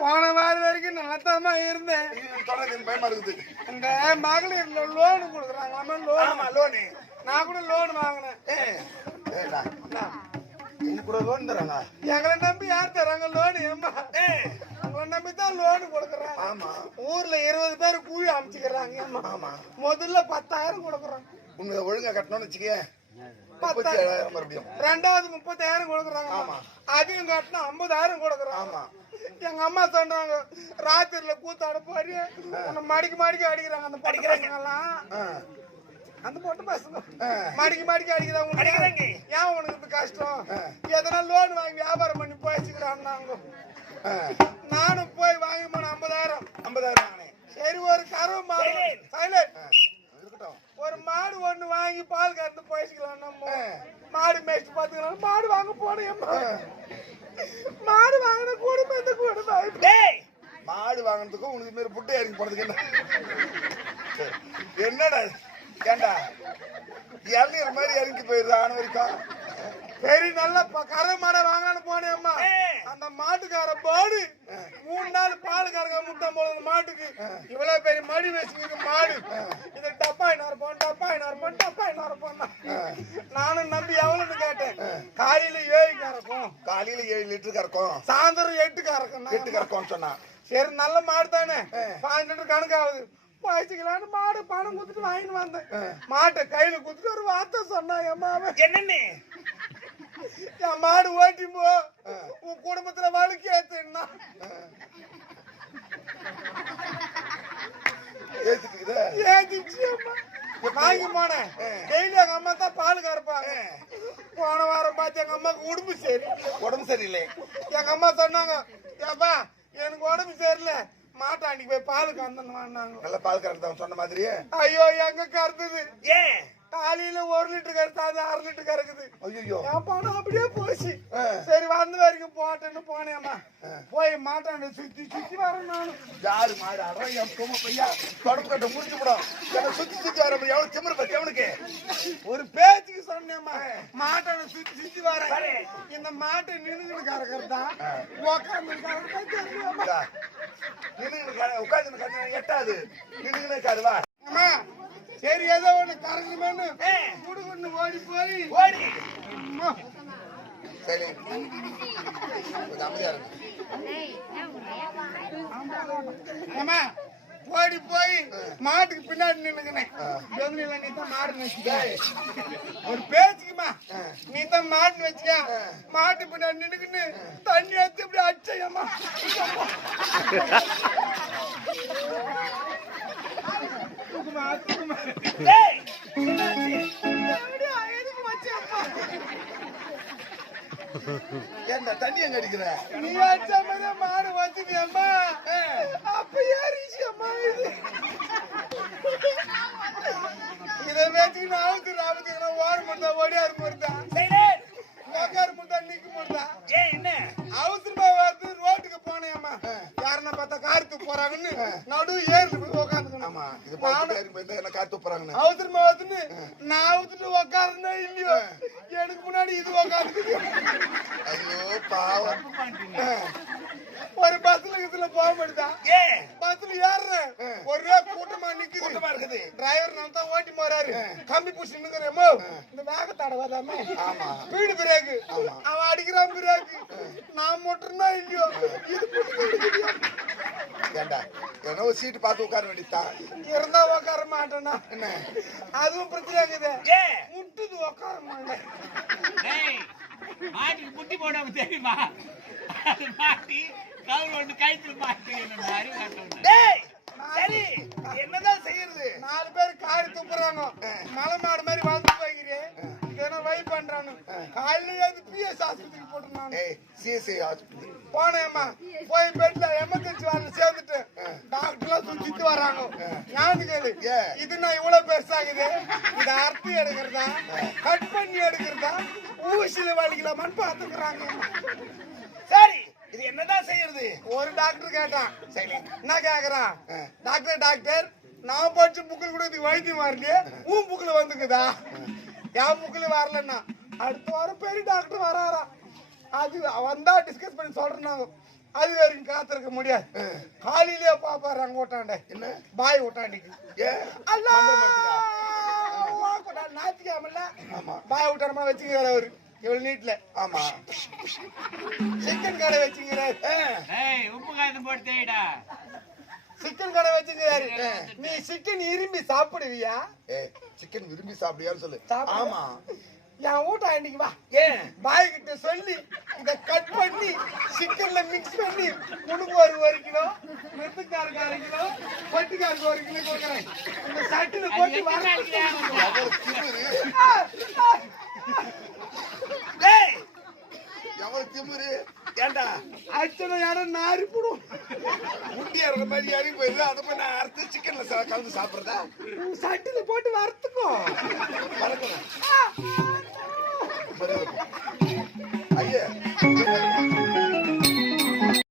போன வாரம் வரைக்கும் நல்லதாமா இருந்தேன். தொடர்ந்து பயமா இருக்குது. இந்த மகளிர் லோனு கொடுக்குறாங்களாமா லோனு. நான் கூட லோன் வாங்கினேன். லோன் தராங்க. எங்களை நம்பி யார் தராங்க லோனு? ஏமா உங்களை நம்பி தான் லோனு கொடுக்குறாங்க. ஆமா. ஊர்ல 20 பேர் கூலி அமைச்சுக்கிறாங்க. ஆமா. முதல்ல 10,000 கொடுக்குறோம். உங்க ஒழுங்கா கட்டணும்னு வச்சுக்க 10,000 மறுபடியும். ரெண்டாவது 30,000 கொடுக்குறாங்க. அதிகம் கட்டினா 50,000 கொடுக்குறாங்க. ஆமா. எங்க அம்மா சொன்னாங்க ராத்திரில கூத்தாட போறீ உன்னை மடிக்கு அடிக்கிறாங்க. அந்த படிக்கிறாங்கலாம் அந்த பொண்ணு பசங்க மடிக்கு அடிக்கிறாங்க. ஏன் உனக்கு இது கஷ்டம்? எதனா லோன் வாங்கி வியாபாரம் பண்ணி போயிச்சுக்கிறாங்க. நானும் போய் வாங்கி போன 50,000 வாங்கினேன். சரி ஒரு கறவை மாடு ஒரு மாடு ஒண்ணு வாங்கி பால் கறந்து போயிச்சுக்கலாம். நம்ம மாடு மேய்ச்சி பாத்துக்கலாம். மாடு வாங்க போனேன். மாடு வாங்கின குடும்பம் இந்த குடும்பம். மாடு வாங்கினதுக்கும் உனக்கு மாரி புட்டை இறங்கி போனதுக்கு என்னடா ஏண்டா இறங்கிற மாதிரி இறங்கி போயிருது ஆன வரைக்கும். சரி நல்ல கரை மாடை வாங்கலான்னு போனேம்மா. அந்த மாட்டுக்கார பாடு 3 நாள் பால் கறக்க முட்டை போல மாட்டுக்கு இவ்வளவு பெரிய மடி வச்சுக்கிட்டு மாடு இதை டப்பாயினார் போனா நானும் நம்பி எவ்வளவுன்னு கேட்டேன். காலையில 7 கறக்கும். காலையில 7 லிட்டர் கறக்கும். சாயந்தரம் 8 கறக்கும் சொன்னா. சரி நல்ல மாடு தானே 5 லிட்டர் கணக்காகுது. பாய்ச்சிக்கலான்னு மாடு பணம் கொடுத்துட்டு வாங்கிட்டு வந்தேன். மாட்டை கையில கொடுத்துட்டு ஒரு வார்த்தை சொன்னா எம்மாவே என்னன்னு என் மாடு ஓட்டி போ உன் குடும்பத்துல வழுக்கி ஏத்துன்னா ஏத்திச்சு வாங்கி போனேன். டெய்லி எங்க அம்மா தான் பால் கறப்பாங்க. போன வாரம் பார்த்து எங்க அம்மாக்கு உடம்பு சரியில்லை. எங்க அம்மா சொன்னாங்க ஏப்பா எனக்கு உடம்பு சரியில்லை மாட்டை அன்னைக்கு போய் பால் கறந்துன்னு நல்ல பால் கறந்து சொன்ன மாதிரி. ஐயோ எங்க கறந்தது காலையில 1 லிட்டர் கறந்து அது 1/2 லிட்டர் கறக்குது. ஐயோ என் பணம் அப்படியே போச்சு. சரி வந்த வரைக்கும் போட்டேன்னு போனேம்மா. போய் மாட்டாண்ட சுத்தி வரேன் நானு. யாரு மாடு அதான் என் பொம்மை பையா தொடப்பு கட்ட முடிச்சு விடும். சுத்தி வர எவ்வளவு திமிரு பத்தி அவனுக்கு ஒரு பேச்சுக்கு சொன்னேம்மா. மாட்டாண்ட சுத்தி வரேன். இந்த மாட்டை நின்னுகிட்டு கறக்கிறதா உட்காந்து உட்காந்து எட்டாது நின்னுங்கன்னே காதுவா. சரி ஏதோ ஒண்ணு கறக்குமேன்னு குடுகுன்னு ஓடி போய் சரி அமைதியா இருக்கு. ஓடி போய் மாட்டுக்கு பின்னாடி நின்னுக்கினேன். நீ தான் மாடு வச்சுக்க ஒரு பேச்சுக்குமா நீ தான் மாடு வச்சுக்க. மாட்டு பின்னாடி நின்னுக்கின்னு தண்ணி எடுத்து இப்படி அடிச்சையம்மா. ஏன்டா தண்ணி எங்க அடிக்கிற? நீ அடிச்ச மாதிரி மாடு வச்சுக்கியம்மா. அப்ப ஏறிச்சு அம்மா. இதை வச்சுக்கிட்டு ஆபத்துக்கு ஓட முடியா ஓடியாரு போறதா உக்காரு முட்டா நிக்க முடியா? என்ன அவசரமா வருது ரோட்டுக்கு போனேம்மா. யாருன்னா பார்த்தா கார் போறாங்கன்னு நடு ஏறி போய் உட்காந்துக்கணும். அவசரமா வருதுன்னு நான் அவுத்துட்டு உட்காருன்னா இல்லையோ எனக்கு முன்னாடி இது உட்காந்து. ஐயோ பாவம். ஒரு பஸ்ல போக முடியுதா? பஸ்ல ஏறுறேன் ஒரே கூட்டமா நிக்குது. டிரைவர் நான் தான் ஓட்டி போறாரு. கம்பி பூசி நிக்கிறேமோ இந்த வேகத்தாட வராம ஸ்பீடு பிரேக்கு அவன் அடிக்கிறான் பிரேக்கு. நான் மட்டும்தான் இல்லையோ ஏண்டா என்ன சீட்டு பார்த்து உட்கார வேண்டியதான் இருந்தா உட்கார மாட்டேன்னா என்ன அதுவும் பிரச்சனை இருக்குது. முட்டுது உட்கார மாட்டேன். மாட்டுக்கு புட்டி போடாம தெரியுமா? மாட்டி கவுல் ஒண்ணு கயிற்று மாட்டி. சரி என்னதான் செய்யறது? 4 பேர் காரி துப்புறாங்க. மலை மாடு மாதிரி வளர்த்து வைக்கிறேன். வை பண்றாங்க. காலையில பிஎஸ் ஆஸ்பத்திரிக்கு போட்டுருந்தாங்க. போனேம்மா போய் பெட்ல எமர்ஜென்சி வார்டுல சேர்ந்துட்டு டாக்டர்லாம் சுத்திட்டு வராங்க. ஞாபகம் கேளு இது நான் இவ்வளவு பெருசாகுது. இதை அறுத்து எடுக்கிறதா கட் பண்ணி எடுக்கிறதா ஊசியில வலிக்கலாமான்னு பாத்துக்கிறாங்க. சரி இது என்னதான் செய்யறது? ஒரு டாக்டர் கேட்டான். சரி என்ன கேக்குறான்? டாக்டர் நான் படிச்ச புக்கில் கூட இதுக்கு வைத்தியம் வரலையே உன் புக்கில் வந்துக்குதா? என் புக்கில் வரலன்னா அடுத்த வாரம் பெரிய டாக்டர் வராரா. அது வந்தா டிஸ்கஸ் பண்ணி சொல்றாங்க. அது வரைக்கும் காத்திருக்க முடியாது. காலையிலே பாப்பாரு அங்க விட்டாண்ட என்ன பாய் விட்டாண்டிக்கு ஏன் நாத்திக்காமல்ல ஆமா பாய் விட்டாரமா வச்சுக்கிறாரு அவரு இவ்வளவு நீட்ல. ஆமா சிக்கன் கடை வச்சுக்கிறாரு. ஏய் உப்பு காய்ச்சி போட்டு தேய்டா. சிக்கன் கடை வச்சுக்கிறாரு. நீ சிக்கன் விரும்பி சாப்பிடுவியா? சிக்கன் விரும்பி சாப்பிடுயான்னு சொல்லு. சாப்பிடு. ஆமா என் வீட்டாண்டிக்கு வா. ஏன் பாய் கிட்ட சொல்லி இத கட் பண்ணி சிக்கன்ல மிக்ஸ் பண்ணி குடும்பம் ஒரு கிலோ, மெத்துக்காருக்கு 1 கிலோ, பொட்டிக்காருக்கு 1 கிலோ கொடுக்குறேன். இந்த சட்டில போட்டு வர. எவ்வளவு திமிரு. டேய் எவ்வளவு திமிரு. ஏண்டா அச்சனை யாரும் நாரி போடும். முட்டி இறந்த மாதிரி இறங்கி போயிடுது. அதை போய் நான் அறுத்து சிக்கன்ல கலந்து சாப்பிடுறதா? சட்டில போட்டு வறுத்துக்கோ. வளர்க்கணும் ஐயா